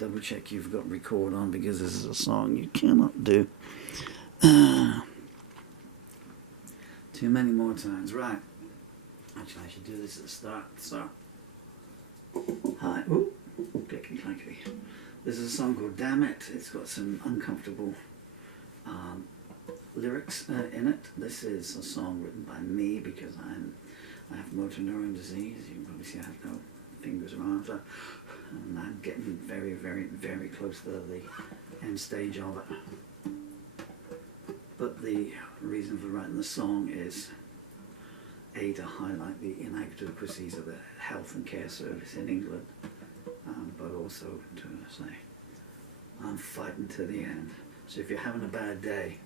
double check you've got record on, because this is a song you cannot do too many more times. Right. Actually, I should do this at the start. So, hi. Ooh, clickety clackety. This is a song called Damn It. It's got some uncomfortable lyrics in it. This is a song written by me because I have motor neuron disease. You can probably see I have no fingers or arms, and I'm getting very, very, very close to the end stage of it. But the reason for writing the song is A, to highlight the inadequacies of the health and care service in England, but also to say I'm fighting to the end. So if you're having a bad day,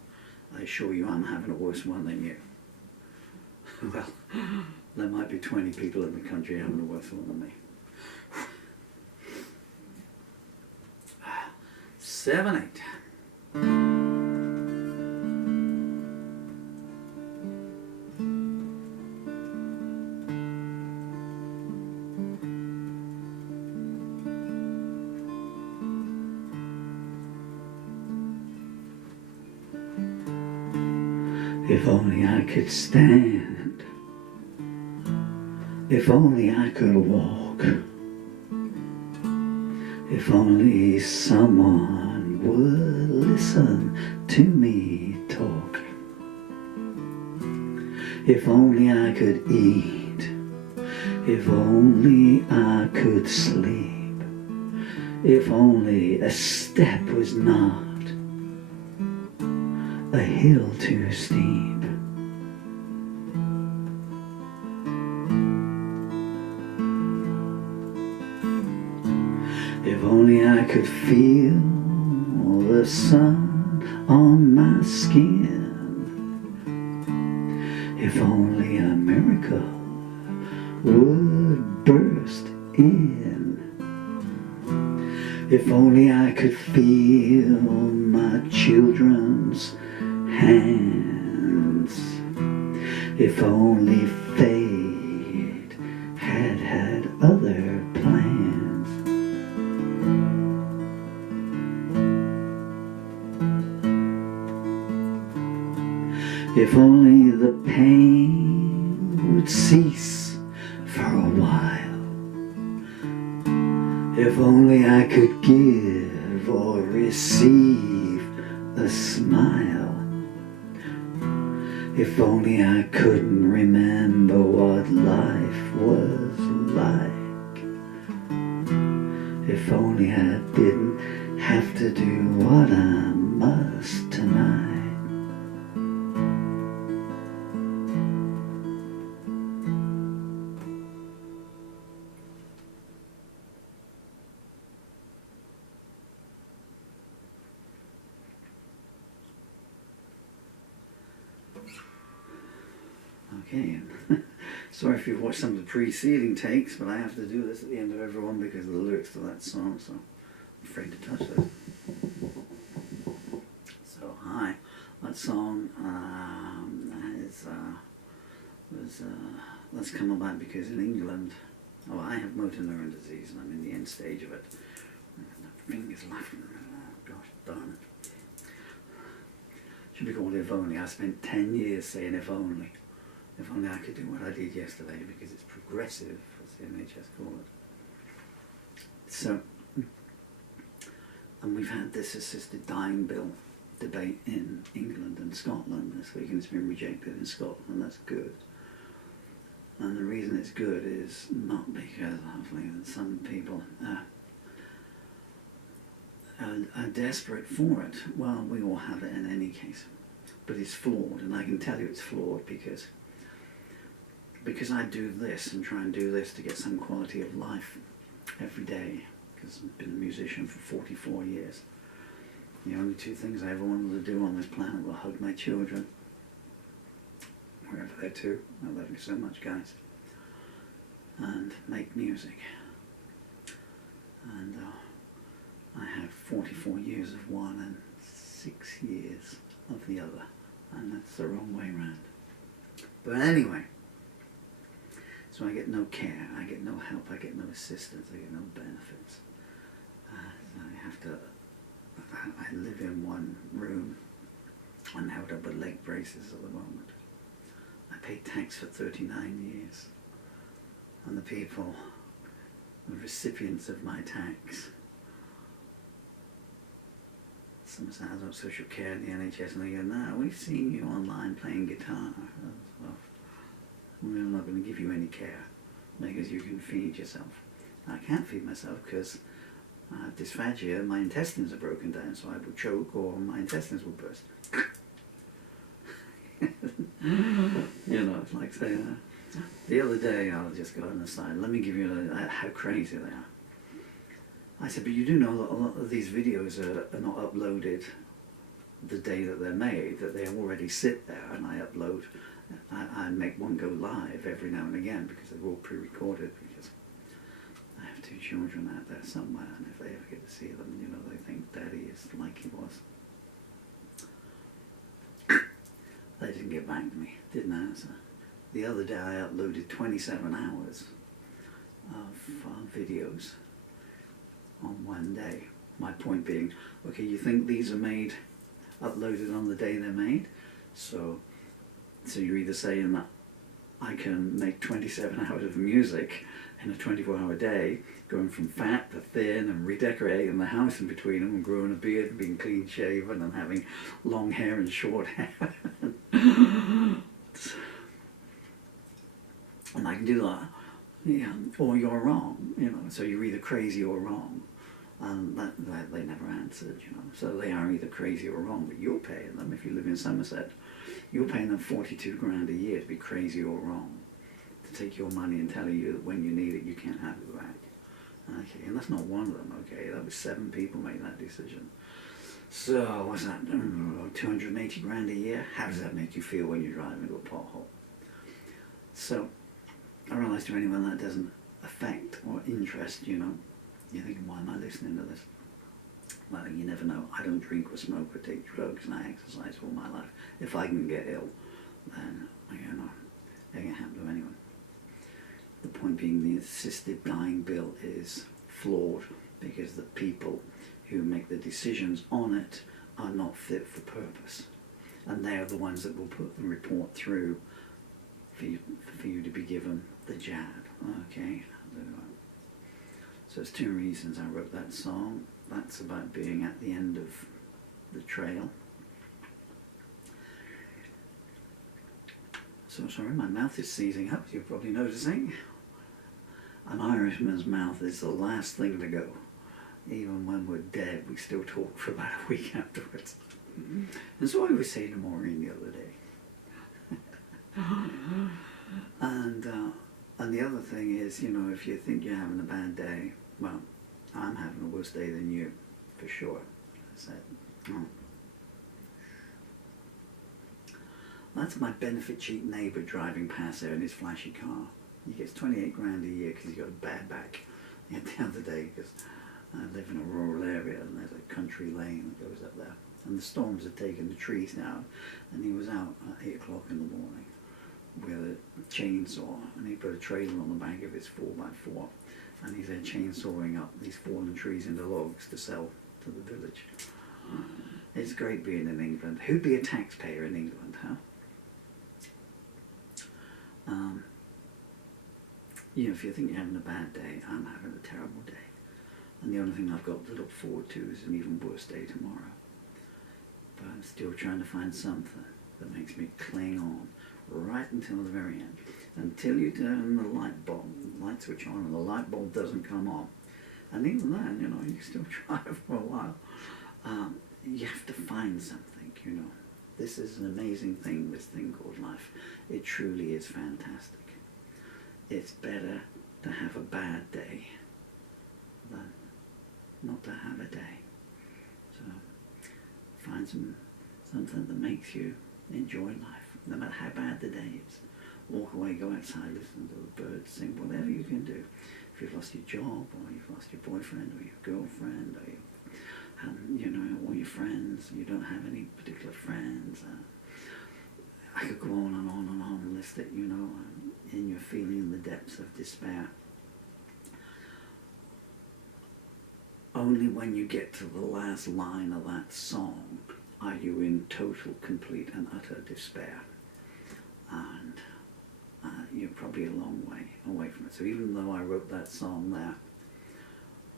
I assure you I'm having a worse one than you. Well, there might be 20 people in the country having a worse one than me. 7, 8. If only I could stand, if only I could walk, if only someone would listen to me talk, if only I could eat, if only I could sleep, if only a step was not a hill too steep. If only I could feel the sun on my skin. If only a miracle would burst in. If only I could feel my children's hands. If only fate had other plans. If only the pain would cease for a while. If only I could give or receive a smile. If only I couldn't remember what life was like. If only I didn't have to do what I must tonight. Okay, sorry if you've watched some of the preceding takes, but I have to do this at the end of every one because of the lyrics to that song, so I'm afraid to touch those. So, hi. That song that's come about because in England, I have motor neuron disease and I'm in the end stage of it. My fingers laughing. Oh, gosh, darn it. Should be called If Only. I spent 10 years saying if only. If only I could do what I did yesterday, because it's progressive, as the NHS call it. So, and we've had this assisted dying bill debate in England and Scotland this week, and it's been rejected in Scotland, and that's good. And the reason it's good is not because, hopefully, that some people are desperate for it. Well, we all have it in any case. But it's flawed, and I can tell you it's flawed because I do this and try and do this to get some quality of life every day, because I've been a musician for 44 years. The only two things I ever wanted to do on this planet were hug my children, wherever they're to. I love you so much, guys. And make music. And I have 44 years of one and 6 years of the other, and that's the wrong way round. But anyway, so I get no care, I get no help, I get no assistance, I get no benefits. live in one room. I'm held up with leg braces at the moment. I paid tax for 39 years. And the people, the recipients of my tax, some sounds of social care in the NHS, and they go, no, we've seen you online playing guitar. Well, we're not going to give you any care because you can feed yourself. I can't feed myself because I have dysphagia, my intestines are broken down, so I will choke or my intestines will burst. You know, it's like saying, the other day, I'll just go on the side, let me give you how crazy they are. I said, but you do know that a lot of these videos are not uploaded the day that they're made, that they already sit there, and I upload, I make one go live every now and again because they're all pre-recorded, because I have 2 children out there somewhere, and if they ever get to see them, you know, they think Daddy is like he was. They didn't get back to me, didn't answer. The other day I uploaded 27 hours of videos on one day. My point being, okay, you think these are made, uploaded on the day they're made? So you're either saying that I can make 27 hours of music in a 24-hour day, going from fat to thin and redecorating the house in between them and growing a beard and being clean shaven and having long hair and short hair. And I can do that, yeah, or you're wrong, you know, so you're either crazy or wrong. And that they never answered, you know, so they are either crazy or wrong, but you're paying them, if you live in Somerset, you're paying them 42 grand a year to be crazy or wrong, to take your money and tell you that when you need it you can't have it back. Okay, and that's not one of them, okay, that was 7 people made that decision. So, what's that, 280 grand a year? How does that make you feel when you drive into a pothole? So, I realise to anyone that doesn't affect or interest, you know, you're thinking, why am I listening to this? Well, you never know. I don't drink or smoke or take drugs, and I exercise all my life. If I can get ill, then, you know, it can happen to anyone. The point being, the assisted dying bill is flawed because the people who make the decisions on it are not fit for purpose. And they are the ones that will put the report through for you to be given the jab, okay? So there's 2 reasons I wrote that song. That's about being at the end of the trail. So sorry, my mouth is seizing up, you're probably noticing. An Irishman's mouth is the last thing to go. Even when we're dead, we still talk for about a week afterwards. And so I was saying to Maureen the other day. And the other thing is, you know, if you think you're having a bad day, well, I'm having a worse day than you, for sure. I said, oh. That's my benefit cheap neighbour driving past there in his flashy car. He gets 28 grand a year because he's got a bad back. The other day, because I live in a rural area and there's a country lane that goes up there. And the storms have taken the trees down, and he was out at 8 o'clock in the morning with a chainsaw, and he put a trailer on the back of his 4x4, and he's there chainsawing up these fallen trees into logs to sell to the village. It's great being in England. Who'd be a taxpayer in England, huh? You know, if you think you're having a bad day, I'm having a terrible day. And the only thing I've got to look forward to is an even worse day tomorrow. But I'm still trying to find something that makes me cling on right until the very end. Until you turn the light switch on and the light bulb doesn't come on. And even then, you know, you still try for a while. You have to find something, you know. This is an amazing thing, this thing called life. It truly is fantastic. It's better to have a bad day than not to have a day. So find something that makes you enjoy life, no matter how bad the day is. Walk away, go outside, listen to the birds, sing, whatever you can do. If you've lost your job, or you've lost your boyfriend, or your girlfriend, or you know, all your friends, you don't have any particular friends. I could go on and on and on and list it, you know, and you're feeling the depths of despair. only when you get to the last line of that song are you in total, complete and utter despair. And you're probably a long way away from it. So even though I wrote that song there,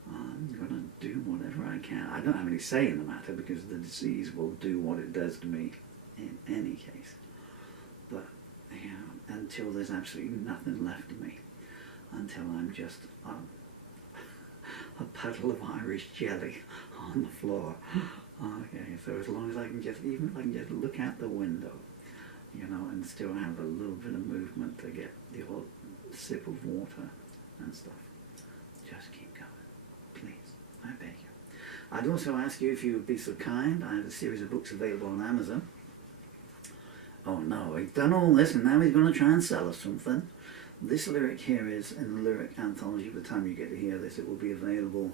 I'm going to do whatever I can. I don't have any say in the matter because the disease will do what it does to me in any case. But, you know, until there's absolutely nothing left of me, until I'm just a puddle of Irish jelly on the floor. Okay, so as long as I can just, even if I can just look out the window, you know, and still have a little bit of movement to get the odd sip of water and stuff, just keep going, please, I beg you. I'd also ask you if you would be so kind. I have a series of books available on Amazon. Oh no, he's done all this and now he's going to try and sell us something. This lyric here is in the lyric anthology. By the time you get to hear this, it will be available,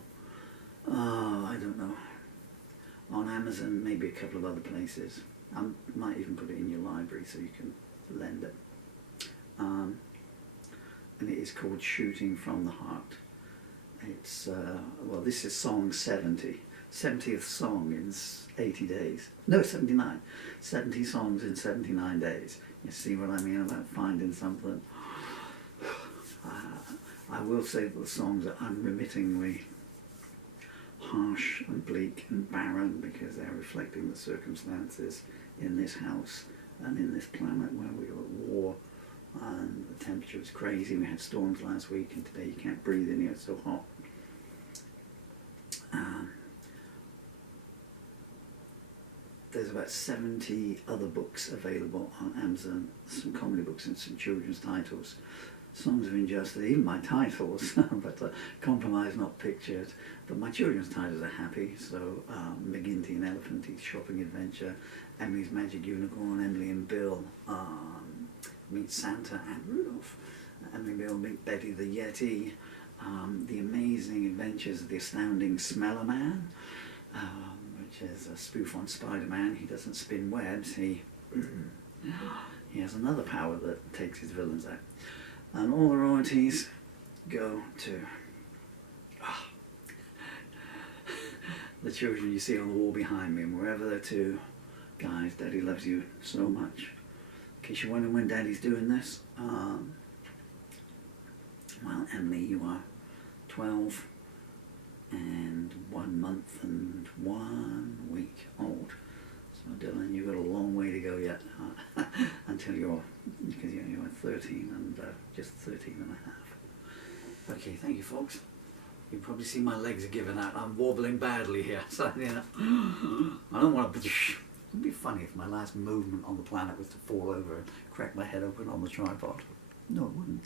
I don't know, on Amazon, maybe a couple of other places. I might even put it in your library so you can lend it. And it is called Shooting from the Heart. It's, well, this is song 70. 70th song in 80 days. No, 79. 70 songs in 79 days. You see what I mean about finding something? I will say that the songs are unremittingly harsh and bleak and barren because they're reflecting the circumstances in this house and in this planet where we were at war and the temperature was crazy. We had storms last week and today you can't breathe in here, it's so hot. There's about 70 other books available on Amazon, some comedy books and some children's titles. Songs of Injustice, even my titles, but Compromise Not Pictured. But my children's titles are happy, so McGinty and Elephanty's Shopping Adventure, Emily's Magic Unicorn, Emily and Bill Meet Santa and Rudolph, Emily and Bill Meet Betty the Yeti, The Amazing Adventures of the Astounding Smeller Man, which is a spoof on Spider-Man. He doesn't spin webs, he has another power that takes his villains out. And all the royalties go to the children you see on the wall behind me, and wherever they're to, guys, Daddy loves you so much. In case you're wondering when Daddy's doing this, well, Emily, you are 12 and 1 month and 1 week old. So Dylan, you've got a long way to go yet until because you're 13 and just 13 and a half. Okay, thank you folks. You can probably see my legs are giving out. I'm wobbling badly here. So, you know, I don't want to... It would be funny if my last movement on the planet was to fall over and crack my head open on the tripod. No, it wouldn't.